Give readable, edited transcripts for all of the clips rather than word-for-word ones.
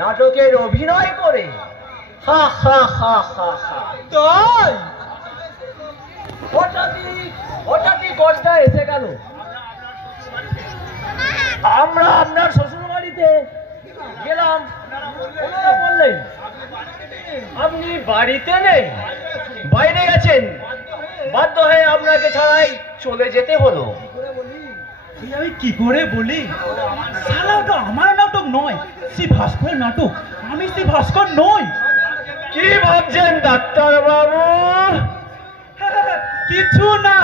নাটকের অভিনয় করে হা হা হা হা হা। তাই হঠাৎই কলটা এসে গেল। আমরা আপনার শ্বশুর বাড়িতে গেলাম, ওনারা বললেন আপনি বাড়িতে নেই, বাইরে গেছেন। বাধ্য হয়ে আপনাকে ছাড়াই চলে যেতে হলো। আমি কি করে বলি, শালা ওটা আমার নাটক নয়, শ্রী ভাস্করের নাটক। আমি শ্রী ভাস্কর নই। কি ভাবছেন ডাক্তার বাবু? কিছু না।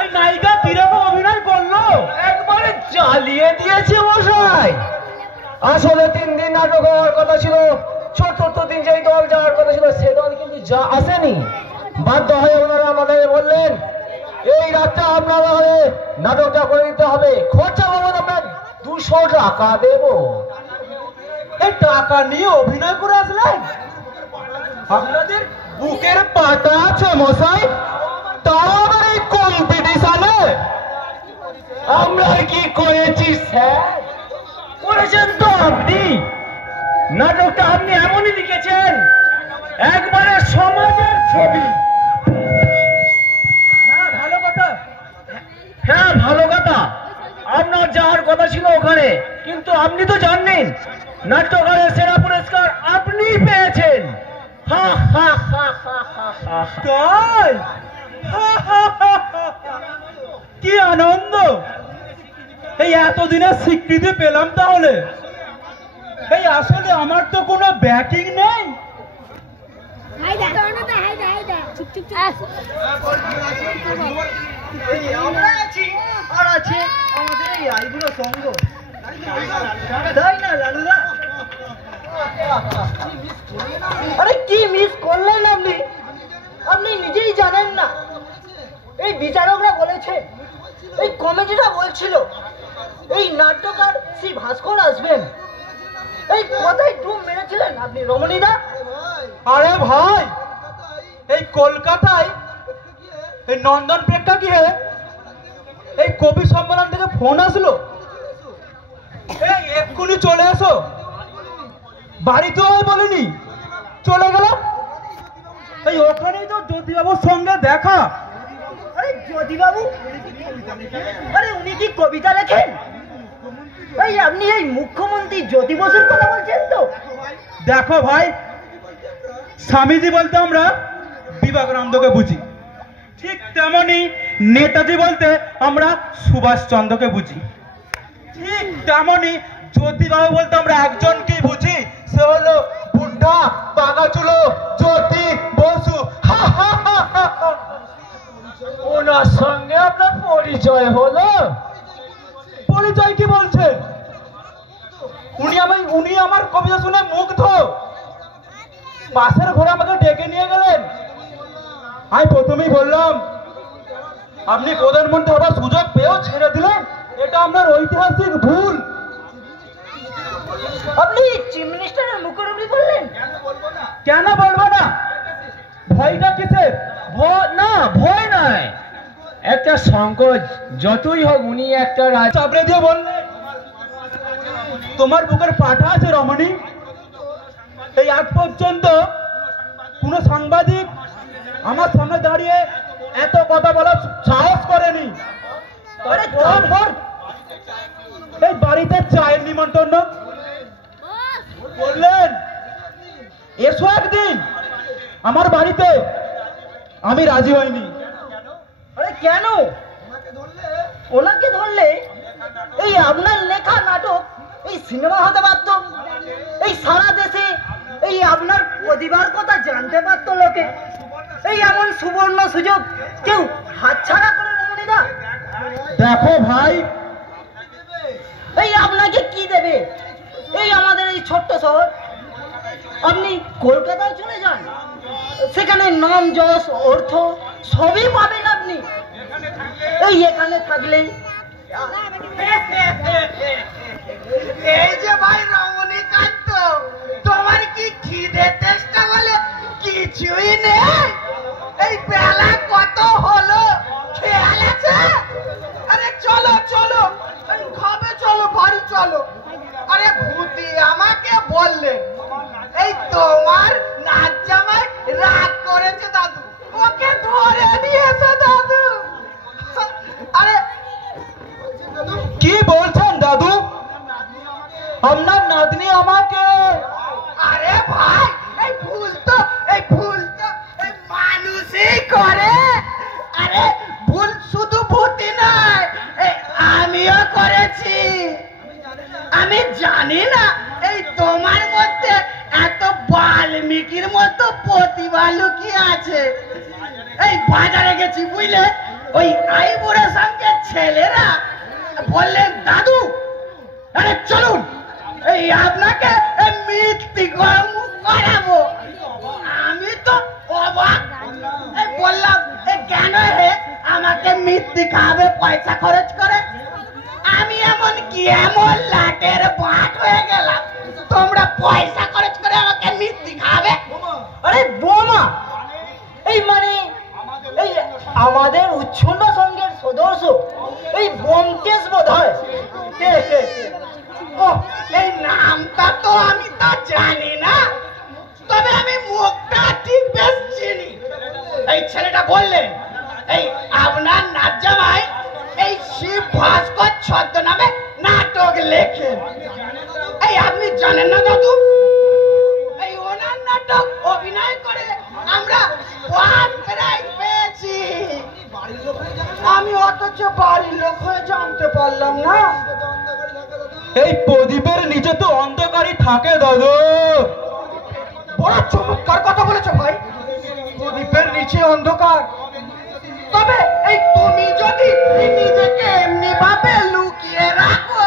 এই নায়িকা কিরকম অভিনয় করলো, একবারে জ্বালিয়ে দিয়েছে মশাই। আসলে 3 দিন নাটক হওয়ার কথা ছিল, 4th দিন যেই দল যাওয়ার কথা ছিল সে দল কিন্তু আসেনি। বাধ্য হয়ে ওনারা আমাদের বললেন এই রাতটা আপনারা হয়ে নাটকটা করে দিতে হবে, খরচা বাবদ আমরা 200 টাকা দেব। এই টাকা নিয়ে অভিনয় করে আসলেন? আপনাদের বুকের পাটা আছে মশাই, তাও আবার এই কম্পিটিশনে। আমরা কি করেছি স্যার? করেছেন তো আপনি। নাটকটা আপনি এমনই লিখেছেন, একবারে সমাজের ছবি। ভালো কথা। হ্যাঁ ভালো কথা। আপনার যাওয়ার কথা ছিল ওখানে, কিন্তু আপনি তো জানেন নাট্যকারের সেরা পুরস্কার আপনি পেয়েছেন। হা হা হা হা হা হা। তাই? কি আনন্দ! এই এতদিনের স্বীকৃতি পেলাম তাহলে। এই আসলে আমার তো কোনো ব্যাকিং নেই। আমরা আছি আর আছে আমাদের এই আইগুলো সঙ্গ, তাই না লালুদা? আরে কি মিস করলেন আপনি? আপনি নিজেই জানেন না। এই বিচারকরা বলেছে, এই কমিটিটা বলছিল এই নাট্যকার শ্রী ভাস্কর আসবেন। এই কথাই ডুব মেরেছিলেন আপনি রমণীদা। আরে ভাই, এই কলকাতায় এই নন্দন প্রেক্ষাগৃহে এই কবি সম্মেলন থেকে ফোন আসলো, এই এক্ষুনি চলে এসো। বাড়িতেও বলিনি, চলে গেল। এই ওখানেই তো জ্যোতিবাবুর সঙ্গে দেখা। আরে জ্যোতিবাবু, আরে উনি কি কবিতা লেখেন? এই আপনি এই মুখ্যমন্ত্রী জ্যোতি বসুর কথা বলছেন তো? দেখো ভাই, স্বামীজি বলতে আমরা বিবেকানন্দকে বুঝি, ঠিক তেমনি নেতাজি বলতে আমরা সুভাষচন্দ্রকে বুঝি, ঠিক তেমনি জ্যোতিবাবু বলতে আমরা একজনকেই বুঝি, সে হলো বুদ্ধা বাগাচুলো জ্যোতি বসু। ওনার সঙ্গে আপনার পরিচয় হলো? পরিচয় কি বলছেন? উনি আমার কবিতা শুনে মুগ্ধ। পাশের ঘরে আমাকে ডেকে নিয়ে গেলেন। আমি প্রথমেই বললাম, আপনি প্রধানমন্ত্রী হবার সুযোগ পেয়েও ছেড়ে দিলেন, এটা আপনার ঐতিহাসিক ভুল। আপনি চিফ মিনিস্টারের মুখোমুখি বললেন? কেন বলবো না? ভয়টা কিসের? না ভয় নয়, একটা সংকোচ। যতই হোক উনি একটা চাপড়ে দিয়ে বললেন, তোমার বুকের পাঠা আছে রমণী। এই আজ পর্যন্ত কোন সাংবাদিক আমার সামনে দাঁড়িয়ে এত কথা বলার সাহস করেনি। এই বাড়িতে চায়ের নিমন্ত্রণ বললেন, এসো একদিন আমার বাড়িতে। আমি রাজি হইনি। আরে কেন? ওনাকে ধরলে এই আপনার লেখা নাটক এই সিনেমা হতে পারত, এই সারা দেশে এই আপনার প্রতিভার কথা জানতে পারতো লোকে। এই এমন সুবর্ণ সুযোগ কেউ হাতছাড়া করে রমণীদা? দেখো ভাই, আপনাকে কি দেবে এই আমাদের এই ছোট্ট শহর? আপনি কলকাতায় চলে যান, সেখানে নাম যশ অর্থ সবই পাবেন আপনি। এই এখানে থাকলে এই যে ভাই রমণীকান্ত, তোমার কি খিদে তেষ্টা বলে কিছুই নেই? এই বেলা কত হলো খেয়াল আছে? আরে চলো চলো, খাবে চলো, বাড়ি চলো। আরে ভূতি আমাকে বললেন এই তোমার নাচ জামাই রাগ করেছে দাদু, ওকে ধরে নিয়েছে দাদু। আরে কি বলছেন দাদু? আপনার নাতনি আমাকে? আরে ভাই এই ভুল তো এই মানুষই করে। আরে ভুল শুধু ভূতি নয়, আমিও করেছি। আমি জানি না এই তোমার মধ্যে এত বাল্মীকির মতো প্রতিভা লুকিয়ে আছে। এই বাজারে গেছি বুঝলে, ওই আইবুড়ের সঙ্গে ছেলেরা বললেন দাদু আরে চলুন এই আপনাকে মৃত্যু করাবো। আমি তো অবাক, বললাম কেন হে আমাকে মৃত্যু খাবে পয়সা খরচ করে? আমি এমন কি এমন লাটের বাট হয়ে গেলাম তোমরা পয়সা খরচ করে আমাকে মৃত্যু খাবে? আরে বোমা, এই মানে এই আমাদের উচ্ছন্ন সঙ্গের সদস্য এই বোমকেশ বোধ হয়। এই নামটা তো আমি তা জানি না, তবে আমি মুখটা ঠিক বেশ চিনি। এই ছেলেটা বললেন এই আপনার নাচ জামাই এই শিব ভাস্কর ছদ্মনামে নাটক লেখেন। এই আপনি জানেন না দাদু, এই ওনার নাটক অভিনয় করে আমরা প্রাইজ পেয়েছি। আমি অথচ বাড়ির লোক হয়ে জানতে পারলাম না। এই প্রদীপের নিচে তো অন্ধকারই থাকে দাদু। বড় চমৎকার কথা বলেছো ভাই, প্রদীপের নিচে অন্ধকার। তবে এই তুমি যদি নিজেকে এমনি ভাবে লুকিয়ে রাখো,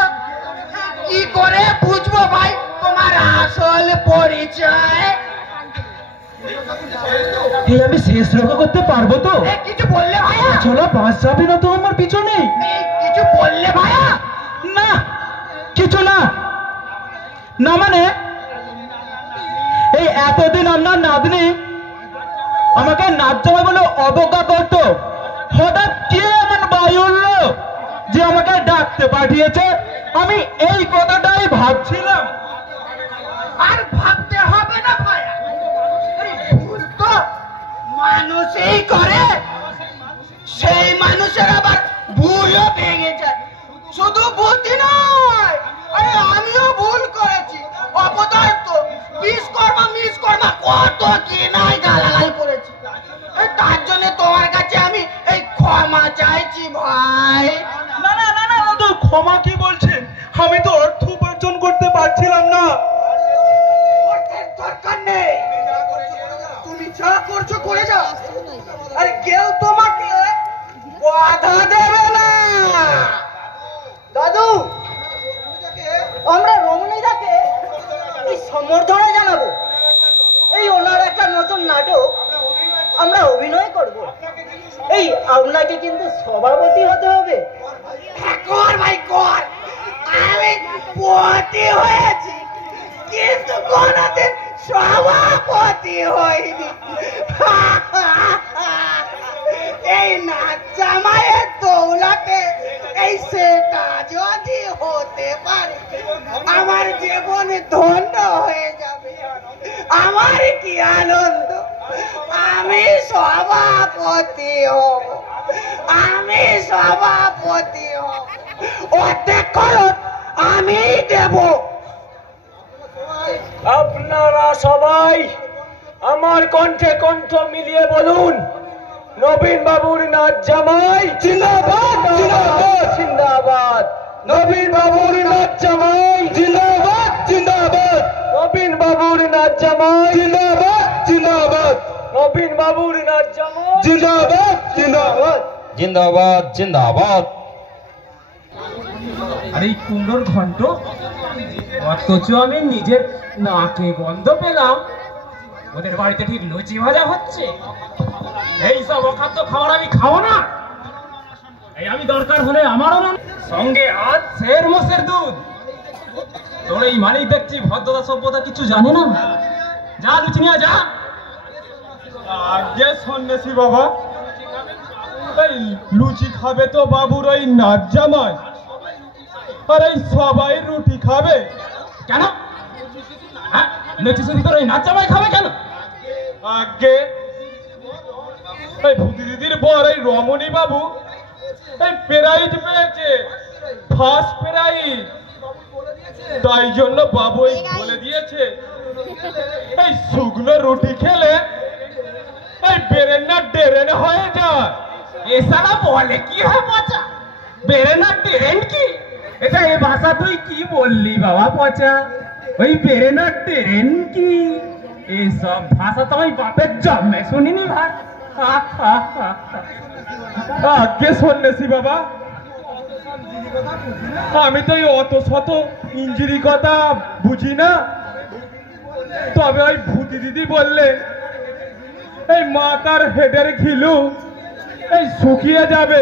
কি করে বুঝবো ভাই তোমার আসল পরিচয়? এই আমি শেষ রক্ষা করতে পারবো তো? কিছু বললে ভাইয়া? চলো বাস যাবে না তো আমার পিছনে? কিছু বললে ভাইয়া? না কিছু না। না মানে এই এতদিন আপনার নাতনি আমাকে নাচ জামাই বলে অবজ্ঞা করতো, হঠাৎ কে এমন বায়ুল্য যে আমাকে ডাকতে পাঠিয়েছে, আমি এই কথাটাই ভাবছিলাম। আর ভাবতে হবে না ভাইয়া, ভুল তো মানুষই করে, সেই মানুষের আবার ভুলও ভেঙে যায়। শুধু ভূতি নয়, আরে আমিও ভুল করেছি, অপদার্থ বিশ্বকর্মা কত কি নাই গালাগাল করেছি। তার জন্য তোমার কাছে আমি এই ক্ষমা চাইছি ভাই। না না না না দাদু, ক্ষমা কি বলছেন? আমি তো অর্থ উপার্জন করতে পারছিলাম না। অর্থের দরকার নেই, তুমি যা করছো করে যাও, আর কেউ তোমাকে বাধা দেবে না। দাদু, আমরা রমণীদাকে এই সম্বর্ধনা জানাবো। এই ওনার একটা নতুন নাটক আমরা অভিনয় করব। এই আপনাকে কিন্তু সভাপতি হতে হবে। কর ভাই কর, আমি পতি হয়েছি কিন্তু কোনদিন সভাপতি হইনি। এই নাচ জামাইয়ের দৌলতে এই সেটা যদি হতে পারে আমার জীবন ধন্য হয়ে যাবে। আমার কি আনন্দ, আমি সভাপতি হব, আমি সভাপতি হব। অর্ধেক খরচ আমি দেব। আপনারা সবাই আমার কণ্ঠে কণ্ঠ মিলিয়ে বলুন, নবীন বাবুর নাচ জামাই জিন্দাবাদ জিন্দাবাদ জিন্দাবাদ। নবীন বাবুর নাচ জামাই জিন্দাবাদ জিন্দাবাদ। নবীন বাবুর নাচ জামাই জিন্দাবাদ জিন্দাবাদ। নবীন বাবুর নাচ জামাই জিন্দাবাদ জিন্দাবাদ জিন্দাবাদ জিন্দাবাদ। আর এই কুমড়োর ঘন্ট, অথচ আমি নিজের নাকে গন্ধ পেলাম ওদের বাড়িতে ঠিক লুচি ভাজা হচ্ছে। এই সব অখাদ্য খাবার আমি খাবো না। এই আমি দরকার হলে আমারও না, সঙ্গে আজ শের মোষের দুধ। তোর এই মালিক দেখছি ভদ্রতা সভ্যতা কিছু জানে না। যা লুচি নিয়ে যা। আগে সন্ন্যাসী বাবা, এই লুচি খাবে তো বাবুর ওই নাচ জামাই, আর এই সবাই রুটি খাবে কেন? হ্যাঁ, লুচি শুধু তোর ওই নাচ জামাই খাবে কেন? আগে এই ভূতি দিদির বর এই রমণী বাবু এই প্রাইজ পেয়েছে, ফার্স্ট প্রাইজ। তাই জন্য বাবু এই বলে দিয়েছে এই শুকনো রুটি খেলে এই বেরেন না ডেরেন হয়ে যায়। এছাড়া বলে কি হয় পচা? বেড়ে না ট্রেন কি? এটা এ ভাষা তুই কি বললি বাবা পচা? ওই বেড়ে না ট্রেন কি? এইসব ভাষা তো আমি বাপের জন্মে শুনিনি ভাই। আগে সন্ন্যাসী বাবা, আমি তো এই অত শত ইঞ্জিরি কথা বুঝি না, তবে ওই ভূতি দিদি বললে এই মাথার হেডের ঘিলু এই শুকিয়ে যাবে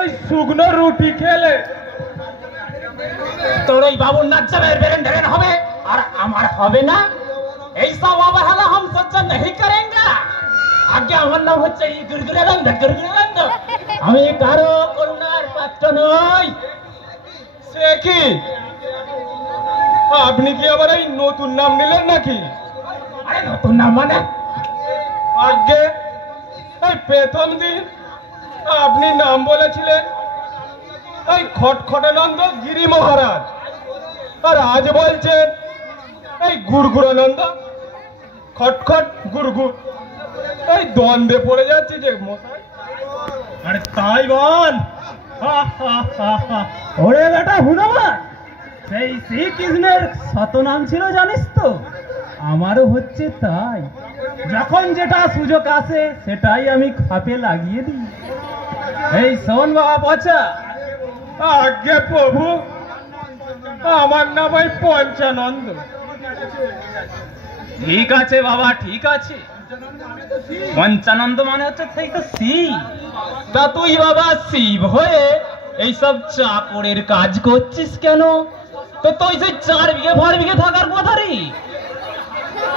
এই শুকনো রুটি খেলে। তোর ওই বাবুর নাচ যাবে, বেরেন ঢেরেন হবে, আর আমার হবে না। এইসব অবহেলা हम সহ্য नहीं करेंगे। আগে আমার নাম হচ্ছে গুরগুরানন্দ, গুরগুরানন্দ। আমি কারো করুণার পাত্র নই। সে কি, আপনি কি আবার এই নতুন নাম নিলেন নাকি? আরে নতুন নাম মানে? আগে এই প্রথম দিন আপনি নাম বলেছিলেন এই খটখটানন্দ গিরি মহারাজ, আর আজ বলছেন এই গুড়গুড়ানন্দ। খটখট গুড়গুড়, এই দ্বন্দ্বে পড়ে যাচ্ছে যে মশাই। আরে তাই বল। ওরে বেটা হুনমান, সেই শ্রীকৃষ্ণের শত নাম ছিল জানিস তো? আমারও হচ্ছে তাই। যখন যেটা সুযোগ আসে সেটাই আমি খাপে লাগিয়ে দিই। এই শোন বাবা পচা, আজ্ঞে প্রভু, আমার নাম ওই পঞ্চানন্দ। ঠিক আছে বাবা, ঠিক আছে। পঞ্চানন্দ মানে হচ্ছে সেই তো শিব। তা তুই বাবা শিব হয়ে এইসব চাকরের কাজ করছিস কেন? তো তুই সেই 4 বিঘে 4 বিঘে থাকার কথারই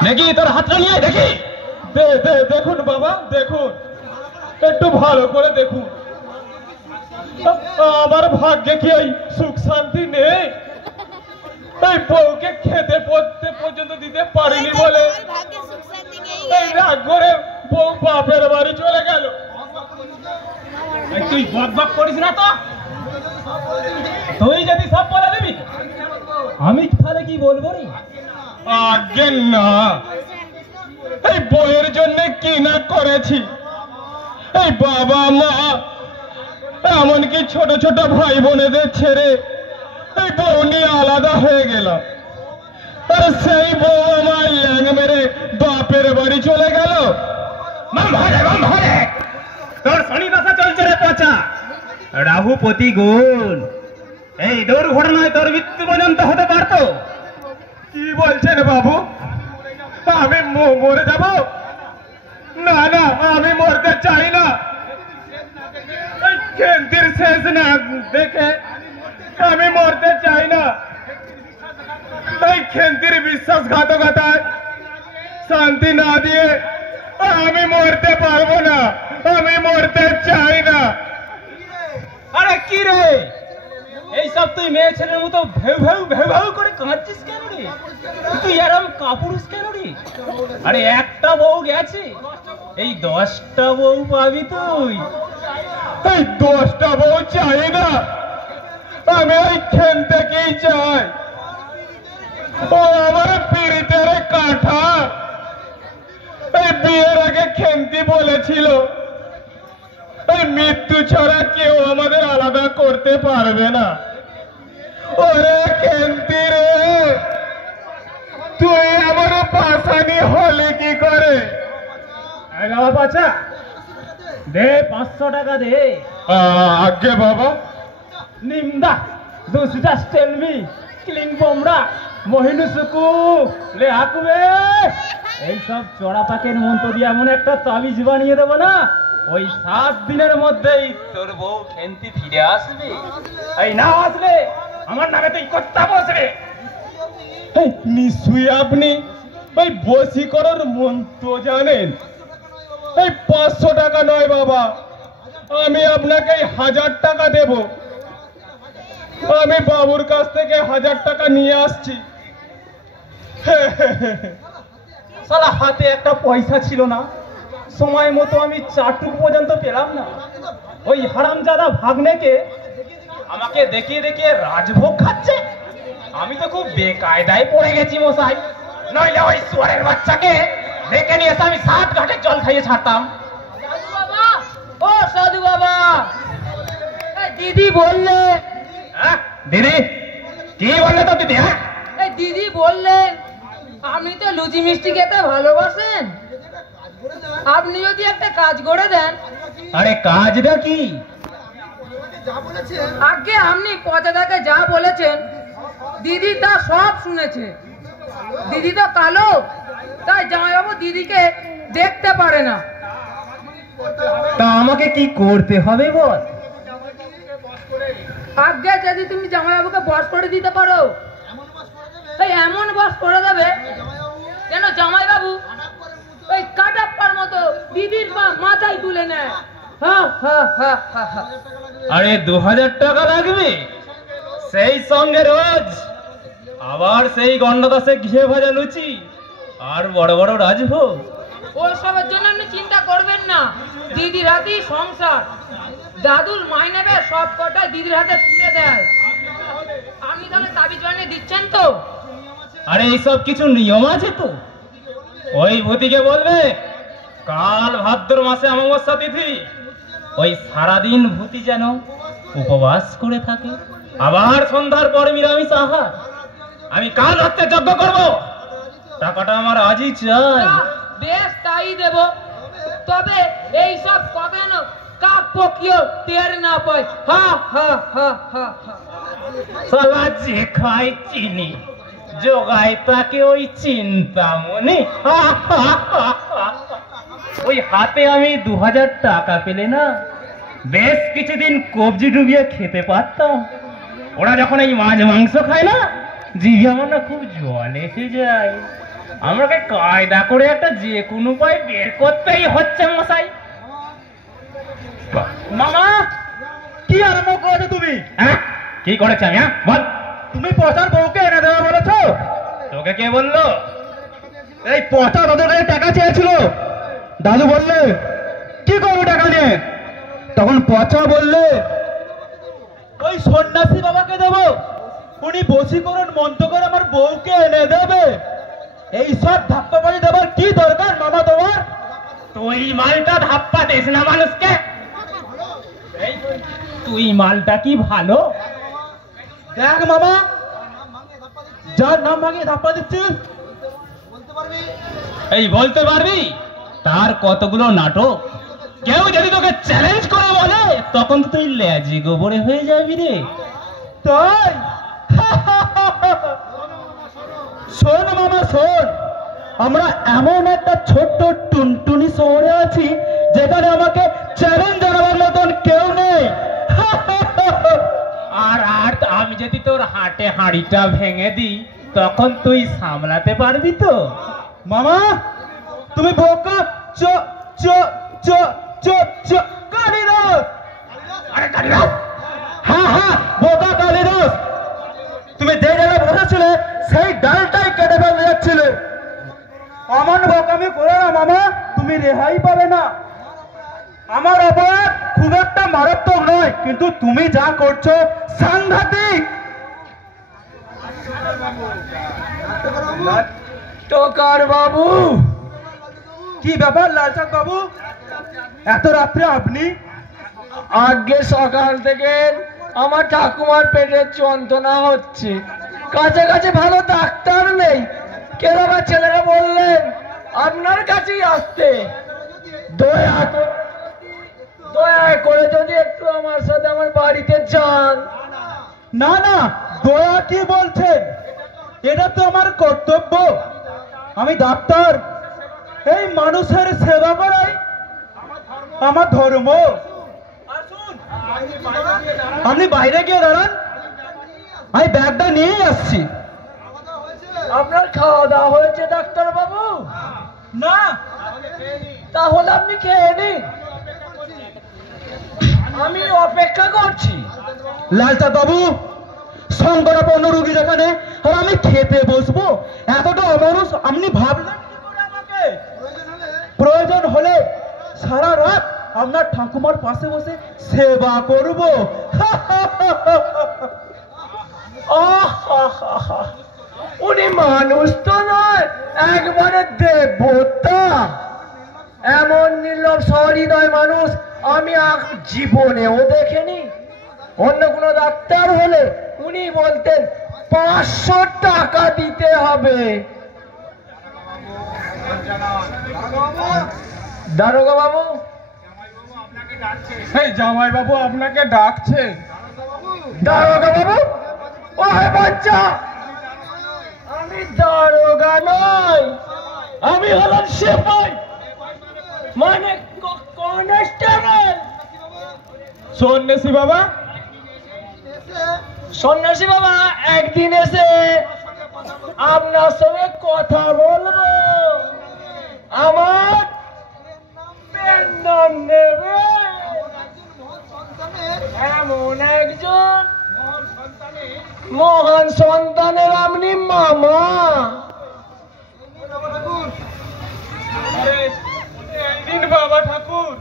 নাকি? তোর হাতটা নিয়ে দেখি। দেখুন বাবা, দেখুন, একটু ভালো করে দেখুন। আমার ভাগ্যে কি এই সুখ শান্তি নেই? এই বউকে খেতে পড়তে পর্যন্ত দিতে পারিনি বলে এই রাগ করে বউ বাপের বাড়ি চলে গেল। তুই বক বক করিস না তো। তুই যদি সব বলে দিবি, আমি তাহলে কি বলবো রে? আজ্ঞে না, এই বউয়ের জন্য কি না করেছি। এই বাবা মা এমনকি ছোট ছোট ভাই বোনেদের ছেড়ে এই বউ নিয়ে আলাদা হয়ে গেলাম, আর সেই বউ আমার ল্যাং মেরে বাপের বাড়ি চলে গেল। তোর শনি দশা চলছে রে পচা। রাহুপতি গুণ, এই দুর্ঘটনায় তোর মৃত্যু পর্যন্ত হতে পারতো। কি বলছেন বাবু, আমি মরে যাব? না না, আমি মরতে চাই না। এই খেন্তির শেষ না দেখে আমি মরতে চাই না। এই খেন্তির বিশ্বাসঘাতকতায় শান্তি না দিয়ে আমি মরতে পারবো না, আমি মরতে চাই না। আরে কি রে, এইসব তুই মেয়ে ছেলের মতো ভেউ ভেউ ভেউ ভেউ করে কাঁদছিস কেন রে? তুই এরম কাপুরুষ কেন রে? আরে একটা বউ গেছে, এই 10টা বউ পাবি তুই। এই 10টা বউ চাই না, আমি ওই খেনতেকেই চাই। ও আমার পিড়িতের কাঠা। এই বিয়ের আগে খেন্তি বলেছিল এই মৃত্যু ছাড়া কেউ আমাদের আলাদা করতে পারবে না। ওরে খেন্তি রে, তুই আমার পাশানি হলে কি করে? বাবা পাচা দে, 500 টাকা দে। আজ্ঞে বাবা। নিন্দা दूसरा tell me cling Bhomora মহিনু Suku লে হাকুবে এই সব চড়া পাকের মন্ত্র দিয়ে এমন একটা তাবিজ বানিয়ে দেবো না ওই 7 দিনের মধ্যেই তোর বউ খেন্তি ফিরে আসবে। এই না আসলে আমার নামে তুই কর্তা বসবে। নিশ্চয়ই আপনি ওই বশীকরণ মন্ত্র জানেন। এই 500 টাকা নয় বাবা, আমি আপনাকে 1000 টাকা দেব। আমি বাবুর কাছ থেকে 1000 টাকা নিয়ে আসছি। সালা হাতে একটা পয়সা ছিল না, সময় মতো আমি চারটুকু পর্যন্ত পেলাম না। ওই হারামজাদা ভাগ্নেকে আমাকে দেখিয়ে দেখিয়ে রাজভোগ খাচ্ছে। আমি তো খুব বেকায়দায় পড়ে গেছি মশাই, নইলে ওই সুয়ারের বাচ্চাকে ডেকে নিয়ে এসে আমি 7 ঘাটে জল খাইয়ে ছাড়তাম। সাধু বাবা, ও সাধু বাবা, এই দিদি বললে, হ্যাঁ দিদি, কি বললে তো দিদি? হ্যাঁ এই দিদি বললেন আপনি তো লুচি মিষ্টি খেতে ভালোবাসেন, আপনি যদি একটা কাজ করে দেন। আরে কাজটা কি? আগে আপনি পচাদাকে যা বলেছেন দিদি তা সব শুনেছে। দিদি তো কালো, তাই জামাইবাবু দিদিকে দেখতে পারে না। তা আমাকে কি করতে হবে বল? আগে যদি তুমি জামাইবাবুকে বস করে দিতে পারো, এই এমন বস করে দেবে যেন জামাইবাবু ওই কাটাপ্পার মতো দিদির মাথায় তুলে নেয়। আরে 2000 টাকা লাগবে, সেই সঙ্গে রোজ আবার সেই গন্ডদাসে ঘিয়ে ভাজা লুচি আর বড় বড় রাজভোগ। ওসবের জন্য আপনি চিন্তা করবেন না, দিদির হাতেই সংসার। দাদুর মাইনেবে সব কটা দিদির হাতে তুলে দেয়। আপনি তাহলে তাবিজ বানিয়ে দিচ্ছেন তো? আরে এইসব কিছু নিয়ম আছে তো। ওই ভূতিকে বলবে কাল ভাদ্র মাসে অমাবস্যা তিথি, ওই সারাদিন ভূতি যেন উপবাস করে থাকে, আবার সন্ধ্যার পর নিরামিষ আহার। আমি কাল রাত্রে যজ্ঞ করব, টাকাটা আমার আজই চাই। বেশ তাই দেব, তবে এই সব কথা যেন কাক পক্ষীয় টের না পায়। সালা যে খায় চিনি জোগায় তাকে ওই চিন্তা মনে। ওই হাতে আমি 2000 টাকা পেলে না বেশ কিছুদিন কবজি ডুবিয়ে খেতে পারতাম। ওরা যখন এই মাছ মাংস খায় না, জিভে আমার না খুব জল এসে যায়। আমাকে কায়দা করে একটা যে কোনো উপায় বের করতেই হচ্ছে মশাই। মামা কি আরম্ভ করেছো তুমি? হ্যাঁ কি করেছে আমি? হ্যাঁ বল। তুমি পচার বউকে এনে দেবে বলেছো? তোকে কে বললো? এই পচা দাদুর কাছে টাকা চেয়েছিল, দাদু বললে কি করবো টাকা নিয়ে? তখন পচা বললে ওই সন্ন্যাসী বাবাকে দেবো, উনি বশীকরণ মন্ত্র করে আমার বউকে এনে দেবে। এই সব ধাপ্পাবাজি দেবার কি দরকার মামা তোমার? তুই মালটা ধাপ্পা দিস না মানুষকে। তুই মালটা কি ভালো? দেখ মামা, যার নাম ভাঙিয়ে ধাপ্পা দিচ্ছিস, এই বলতে পারবি তার কতগুলো নাটক? কেউ যদি তোকে চ্যালেঞ্জ করে বলে তখন তো তুই লেজি গোবরে হয়ে যাবি রে। তাই শোন মামা শোন, আমরা এমন একটা ছোট্ট টুনটুনি শহরে আছি যেখানে আমাকে চ্যালেঞ্জ জানাবার মতন কেউ নেই। আর আর আমি যদি তোর হাটে হাঁড়িটা ভেঙে দিই তখন তুই সামলাতে পারবি তো? মামা তুমি বোকা চ চ চ চ চ কালিদাস। আরে কালিদাস, হ্যাঁ হ্যাঁ বোকা কালিদাস। তুমি যে জায়গায় বসেছিলে সেই ডালটাই কেটে ফেলে যাচ্ছিলে। আমার বোকামি করে না মামা, তুমি রেহাই পাবে না। আমার অপরাধ খুব একটা মারাত্মক নয়, কিন্তু তুমি যা করছো সাংঘাতিক। টোকার বাবু, কি ব্যাপার লালচাঁদ বাবু, এত রাত্রে আপনি? আগে সকাল থেকে আমার ঠাকুমার পেটের যন্ত্রণা হচ্ছে, কাছাকাছি ভালো ডাক্তার নেই। কেরামা ছেলেরা বললেন আপনার কাছেই আসতে। দয়া করে যদি একটু আমার সাথে আমার বাড়িতে যান। না না, দয়া কি বলছেন? এটা তো আমার কর্তব্য। আমি ডাক্তার, এই মানুষের সেবা করাই আমার ধর্ম। আপনি বাইরে গিয়ে দাঁড়ান, আমি ব্যাগটা নিয়েই আসছি। আপনার খাওয়া দাওয়া হয়েছে ডাক্তার বাবু? না, তাহলে আপনি খেয়ে নিন, আমি অপেক্ষা করছি। লালচাঁদ বাবু, সংকটাপন্ন রোগী যেখানে, আর আমি খেতে বসবো, এতটা অমানুষ আপনি ভাবলেন কি করে আমাকে? প্রয়োজন হলে সারা রাত আপনার ঠাকুমার পাশে বসে সেবা করব। আহা, উনি মানুষ তো নয়, একবারে দেবতা। এমন নির্লভ সহৃদয় মানুষ আমি জীবনেও দেখিনি। অন্য কোনো ডাক্তার হলে উনি বলতেন 500 টাকা দিতে হবে। দারোগা বাবু, এই জামাই বাবু আপনাকে ডাকছে। দারোগা বাবু, ও বাচ্চা, আমি দারোগা নই, আমি হলাম সেপাই, মানে কনস্টেবল। সন্ন্যাসী বাবা, সন্ন্যাসী বাবা, একদিন এসে আপনার সঙ্গে কথা বলবো, আমার পেনশন নেবে এমন একজন মহান সন্তানের আপনি মামা। দিন বাবা ঠাকুর,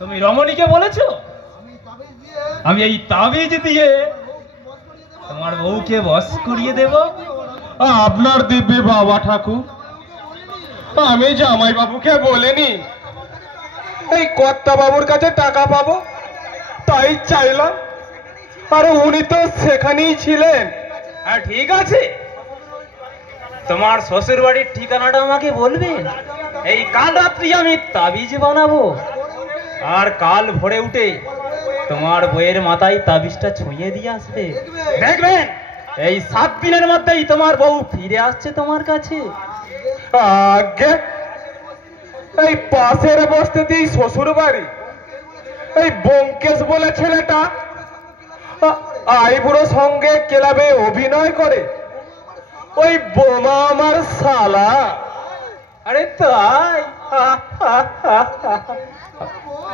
তুমি রমণীকে বলেছো? আমি এই তাবিজ দিয়ে তোমার বউকে বশ করিয়ে দেব। আপনার দিব্যি বাবা ঠাকুর, আমি জামাই বাবুকে বলিনি এই কর্তা বাবুর কাছে টাকা পাবো, তাই চাইলাম, আর উনি তো সেখানেই ছিলেন। হ্যাঁ ঠিক আছে, তোমার শ্বশুর বাড়ির ঠিকানাটা আমাকে বলবেন। এই কাল রাত্রি আমি তাবিজ বানাবো, আর কাল ভোরে উঠে তোমার বইয়ের মাথায় তাবিজটা ছুঁয়ে দিয়ে আসবে। দেখবেন এই 7 দিনের মধ্যেই তোমার বউ ফিরে আসছে তোমার কাছে। আগে এই পাশের বস্তিতেই শ্বশুর বাড়ি, এই ব্যোমকেশ বলে ছেলেটা আইবুড়ো সঙ্গে ক্লাবে অভিনয় করে, ওই বোমা আমার শালা। আরে তাই?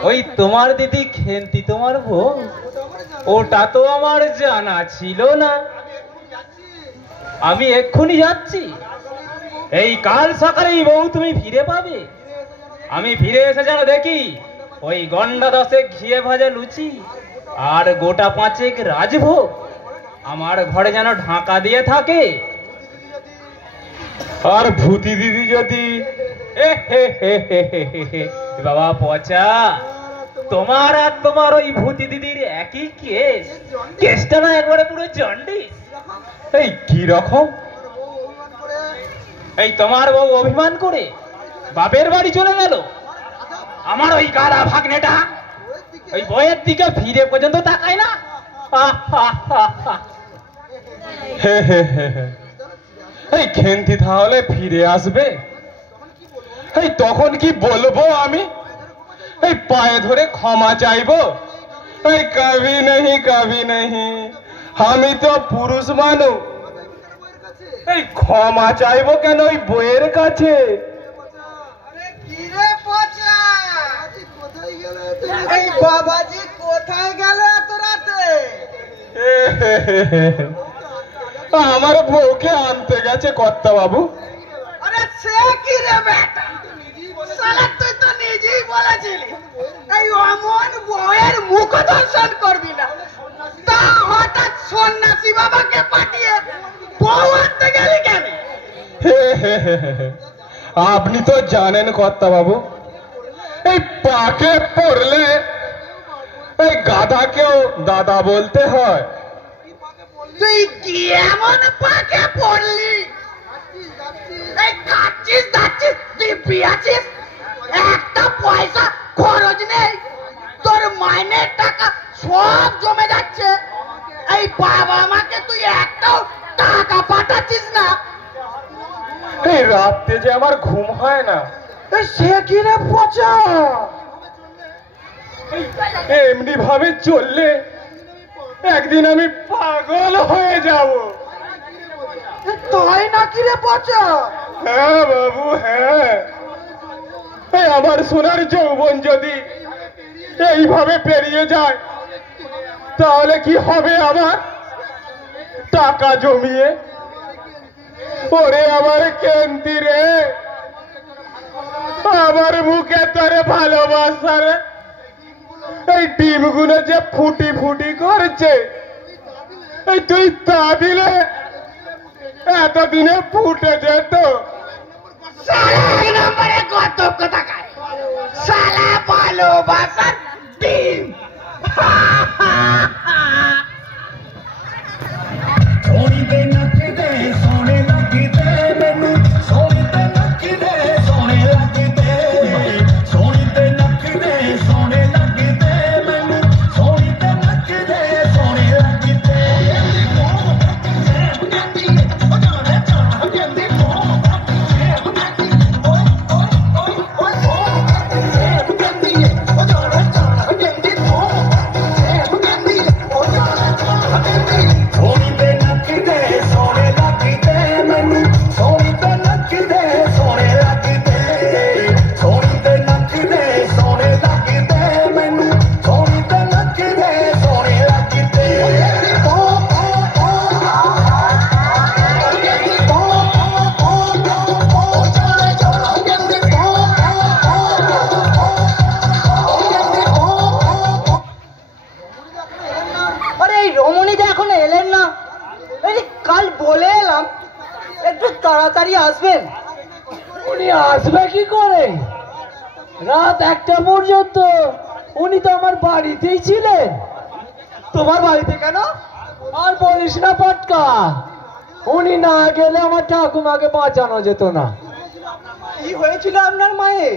ওই তোমার দিদি খেন্তি তোমার বউ, ওটা তো আমার জানা ছিল না। আমি এক্ষুনি যাচ্ছি, এই কাল সকালেই বউ তুমি ফিরে পাবে। আমি ফিরে এসে যেন দেখি ওই গন্ডা 10 ঘিয়ে ভাজা লুচি আর গোটা 5 রাজভোগ আমার ঘরে যেন ঢাকা দিয়ে থাকে। আর ভূতি দিদি যদি বাবা পচা, তোমার আর তোমার ওই ভূতি দিদির একই কেস। কেসটা না একবারে পুরো জন্ডিস। এই কি রকম? এই তোমার বউ অভিমান করে বাপের বাড়ি চলে গেল, আমার ওই গাড়া ভাগ্নেটা ওই বইয়ের দিকে ফিরে পর্যন্ত তাকায় না। এই খেন্তি তাহলে ফিরে আসবে? এই তখন কি বলবো আমি? এই পায়ে ধরে ক্ষমা চাইবো? এই কবি নেহি, আমি তো পুরুষ মানুষ, এই ক্ষমা চাইবো কেন ওই বইয়ের কাছে? এই বাবাজি কোথায় গেল এত রাতে? আমার বউকে আনতে গেছে কর্তা বাবু। আরে সে কি রে বেটা, শালা তুই তো নিজেই বলেছিলি এই অমন বউয়ের মুখ দর্শন করবি না, তা হঠাৎ সন্ন্যাসী বাবাকে পাঠিয়ে বউ আনতে গেলি কেন? আপনি তো জানেন কর্তা বাবু, এই পাকে পড়লে এই গাধাকেও দাদা বলতে হয়। তুই কি এমন পাকে পড়লি? এই খাচ্ছিস দাচ্ছিস দিব্যি আছিস, একটা পয়সা খরচ নেই, তোর মাইনের টাকা সব জমে যাচ্ছে। এই বাবা মাকে তুই একটাও টাকা পাঠাচ্ছিস না। এই রাতে যে আমার ঘুম হয় না। সে কি রে পচা? এমনি ভাবে চললে একদিন আমি পাগল হয়ে যাব। তাই নাকি রে পচা? হ্যাঁ বাবু, হ্যাঁ। এই আমার সোনার যৌবন যদি এইভাবে পেরিয়ে যায় তাহলে কি হবে আমার টাকা জমিয়ে? ওরে আমার কেন্তি রে, আমার মুখে তোরে ভালোবাসার এই ডিমগুলো যে ফুটি ফুটি করছে, এই তুই তা দিলে এতদিনে ফুটে যেত। শালা এক নম্বরে কত কথা কার, শালা ভালোবাসার ডিম। তাড়াতাড়ি আসবেন। উনি আসবে কি করে? রাত 1টা পর্যন্ত উনি তো আমার বাড়িতেই ছিলেন। তোমার বাড়িতে কেন? আর বলিস না পটকা, উনি না গেলে আমার ঠাকুমাকে বাঁচানো যেত না। কি হয়েছিল আপনার মায়ের?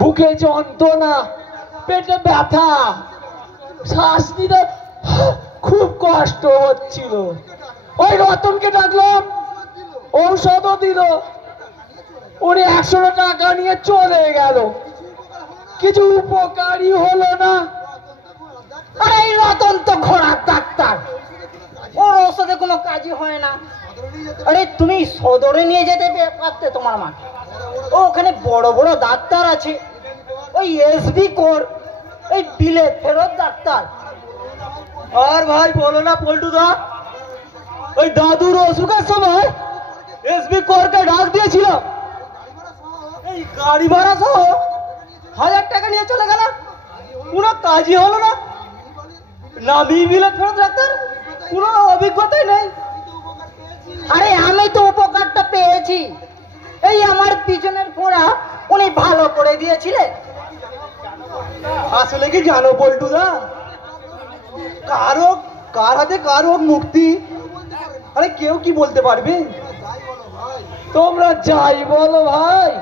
বুকে যন্ত্রণা, পেটে ব্যথা, শ্বাস নিতে খুব কষ্ট হচ্ছিল। ওই রতনকে ডাকলাম, ঔষধও দিল। উনি 100 টাকা নিয়ে চলে গেল, কিছু উপকারই হলো না। আরে এই রতন তো ঘোড়ার ডাক্তার, ওর ঔষধে কোনো কাজই হয় না। আরে তুমি সদরে নিয়ে যেতে পারতে তোমার মাকে, ওখানে বড় বড় ডাক্তার আছে। ওই এসবি কোর, এই বিলে ফেরত ডাক্তার। আর ভাই বলো না পল্টুদা, ওই দাদুর অসুখের সময় এসবি কোরকে ডাক দিয়েছিল, এই গাড়ি ভাড়া সহ 1000 টাকা নিয়ে চলে গেল, কোনো কাজই হলো না। নামি বিলে ফেরত ডাক্তার, কোনো অভিজ্ঞতাই নেই। আরে আমি তো উপকারটা পেয়েছি। এই আমার পিছনের ফোঁড়া উনি ভালো করে দিয়েছিলেন। আসলে কি জানো পল্টুদা, কার হাতে কার হোক মুক্তি, আরে কেউ কি বলতে পারবে? তোমরা যাই বলো ভাই,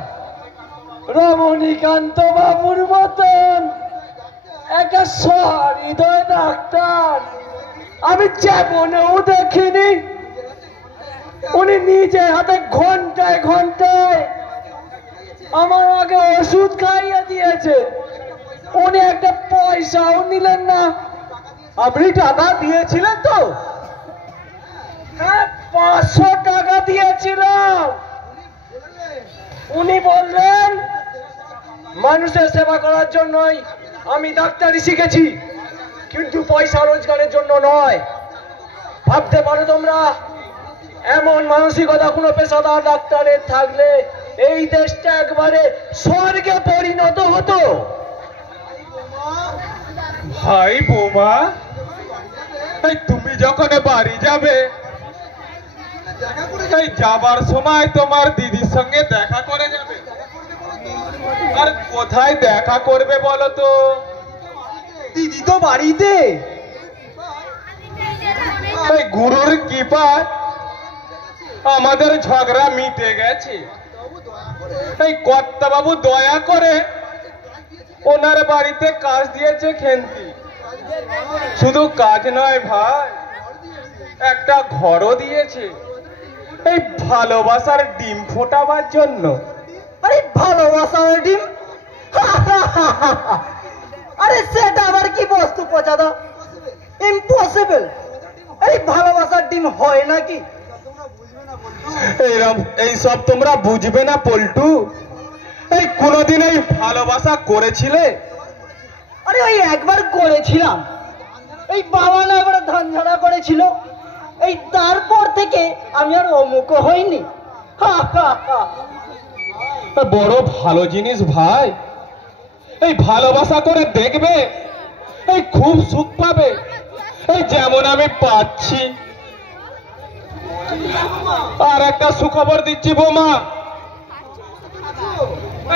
রমণীকান্ত বাবুর মতন একটা সহৃদয় ডাক্তার আমি জীবনেও দেখিনি। উনি নিজে হাতে ঘন্টায় ঘন্টায় আমার আগে ওষুধ খাইয়ে দিয়েছে। উনি একটা পয়সাও নিলেন না। আপনি টাকা দিয়েছিলেন তো? হ্যাঁ, 500 টাকা দিয়েছিলাম। উনি বললেন মানুষের সেবা করার জন্যই আমি ডাক্তারি শিখেছি, কিন্তু পয়সা রোজগারের জন্য নয়। ভাবতে পারো তোমরা, এমন মানসিকতা কোনো পেশাদার ডাক্তারের থাকলে এই দেশটা একবারে স্বর্গে পরিণত হতো। ভাই বৌমা, এই তুমি যখন বাড়ি যাবে, এই যাবার সময় তোমার দিদির সঙ্গে দেখা করে যাবে। আর কোথায় দেখা করবে বলো তো? দিদি তো বাড়িতে। এই গুরুর কৃপায় আমাদের ঝগড়া মিটে গেছে। এই কর্তা বাবু দয়া করে ওনার বাড়িতে কাজ দিয়েছে খেন্তি। শুধু কাজ নয় ভাই, একটা ঘরও দিয়েছে এই ভালোবাসার ডিম ফোটাবার জন্য। আরে ভালোবাসার ডিম? আরে সেটা আবার কি বস্তু পচাদা? ইম্পসিবল। এই ভালোবাসার ডিম হয় নাকি? এই সব তোমরা বুঝবে না পল্টু। এই কোনোদিন এই ভালোবাসা করেছিলে? আরে ওই একবার করেছিলাম, এই বাবা না একবার ধান ঝাড়া করেছিল, এই তারপর থেকে আমি আর অমুক হইনি। বড় ভালো জিনিস ভাই, এই ভালোবাসা করে দেখবে, এই খুব সুখ পাবে, এই যেমন আমি পাচ্ছি। আর একটা সুখবর দিচ্ছি বৌমা,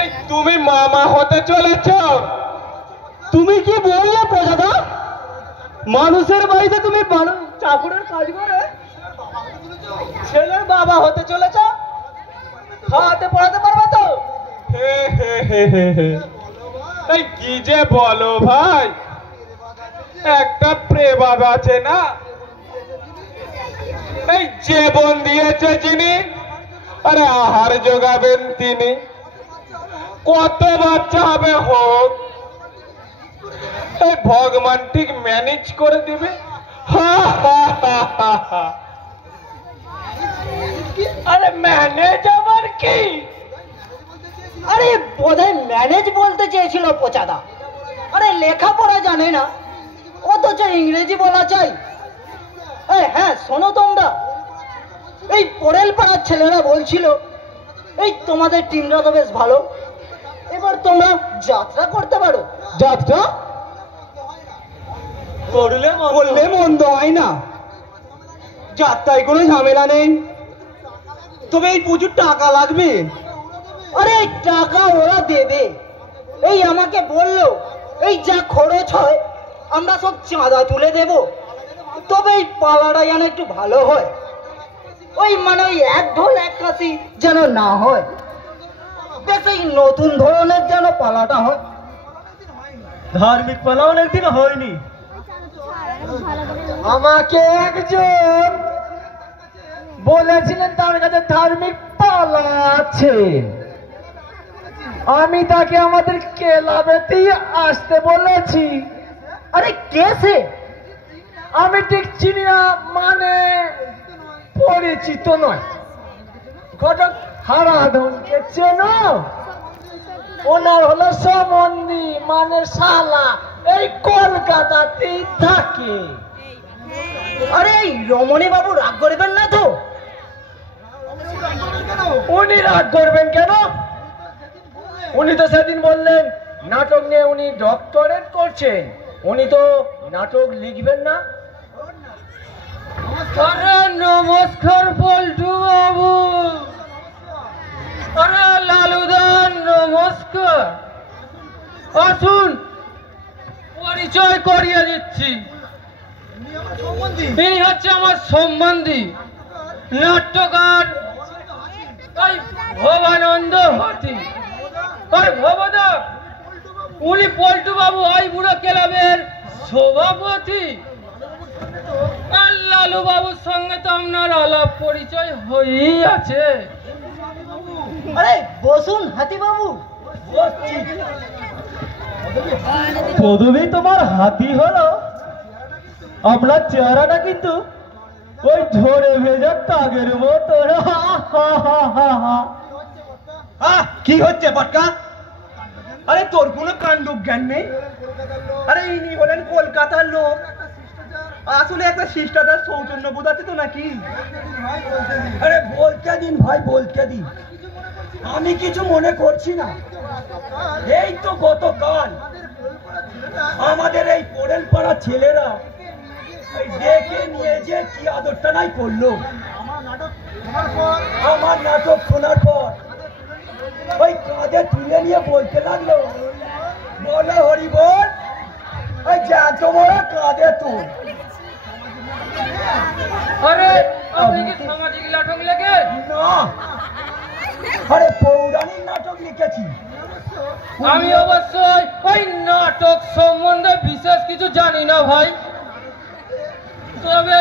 এই তুমি মামা হতে চলেছ। তুমি কি বললে প্রজাদা? মানুষের বাড়িতে তুমি চাকরের কাজ করে ছেলের বাবা হতে চলেছ? খাওয়াতে পড়াতে পারবে তো? এই কি যে বলো ভাই, একটা প্রেমাদ আছে না, এই জীবন দিয়েছে যিনি, আরে আহার যোগাবেন তিনি। কত বাচ্চা হবে হোক, এই ভগবান ঠিক ম্যানেজ করে দিবে। আরে ম্যানেজ আবার কি? আরে বোধহয় ম্যানেজ বলতে চেয়েছিল পচাদা। আরে লেখাপড়া জানে না, অথচ ইংরেজি বলা চাই। হ্যাঁ শোনো তোমরা, এই পরেল পাড়ার ছেলেরা বলছিল এই তোমাদের টিমটা তো বেশ ভালো, এবার তোমরা যাত্রা করতে পারো। যাত্রা করলে মন্দ হয় না, যাত্রায় কোনো ঝামেলা নেই, তবে এই প্রচুর টাকা লাগবে। আরে টাকা ওরা দেবে, এই আমাকে বললো এই যা খরচ হয় আমরা সব চাঁদা তুলে দেব, তবে এই পালাটা যেন একটু ভালো হয়। ওই মানে ওই এক ঢোল এক কাশি যেন না হয়, বেশ এই নতুন ধরনের যেন পালাটা হয়। ধার্মিক পালা অনেকদিন হয়নি। আমাকে একজন বলেছিলেন তার কাছে ধার্মিক পালা আছে, আমি তাকে আমাদের ক্লাবেতেই আসতে বলেছি। আরে কে সে? আমি ঠিক চিনি না, মানে পরিচিত নয়। ঘটক হারাধনকে চেনো? ওনার হলো সম্বন্ধী, মানে শালা, এই কলকাতাতেই থাকে। আরে রমণী বাবু রাগ করবেন না তো? উনি রাগ করবেন কেন? উনি তো সেদিন বললেন নাটক নিয়ে উনি ডক্টরেট করছেন, উনি তো নাটক লিখবেন না। আরে নমস্কার পল্টু বাবু। আরে লালুদান নমস্কার, আসুন পরিচয় করিয়ে দিচ্ছি। তিনি হচ্ছে আমার সম্বন্ধী, নাট্যকার ভবানন্দ হাতি। ভবদা, উনি পল্টু বাবু ওই বুড়ো ক্লাবের সভাপতি। আর লালু বাবুর সঙ্গে তো আপনার আলাপ পরিচয় হয়েই আছে। আরে বসুন হাতি বাবু। পদবী তোমার হাতি হলো, আপনার চেহারাটা কিন্তু ওই ঝড়ে ভেজা টাগের মতো। কি হচ্ছে পটকা? আরে তোর কোনো কাণ্ড জ্ঞান নেই? আরে ইনি হলেন কলকাতার লোক, আসলে একটা শিষ্টাচার সৌজন্য বোধ আছে তো নাকি? আরে বলতে দিন ভাই, বলতে দিন, আমি কিছু মনে করছি না। এই তো গতকাল আমাদের এই পরেল পাড়ার ছেলেরা ডেকে নিয়ে যে কি আদরটা নাই করলো, আমার নাটক শোনার পর ওই কাঁধে তুলে নিয়ে বলতে লাগলো, বলো হরি বল, ওই যা তোমার কাঁধে তুল। আরে আপনি কি সামাজিক নাটক লেখে? না, আরে পৌরাণিক নাটক লিখেছি। আমি অবশ্যই ওই নাটক সম্বন্ধে বিশেষ কিছু জানি না তবে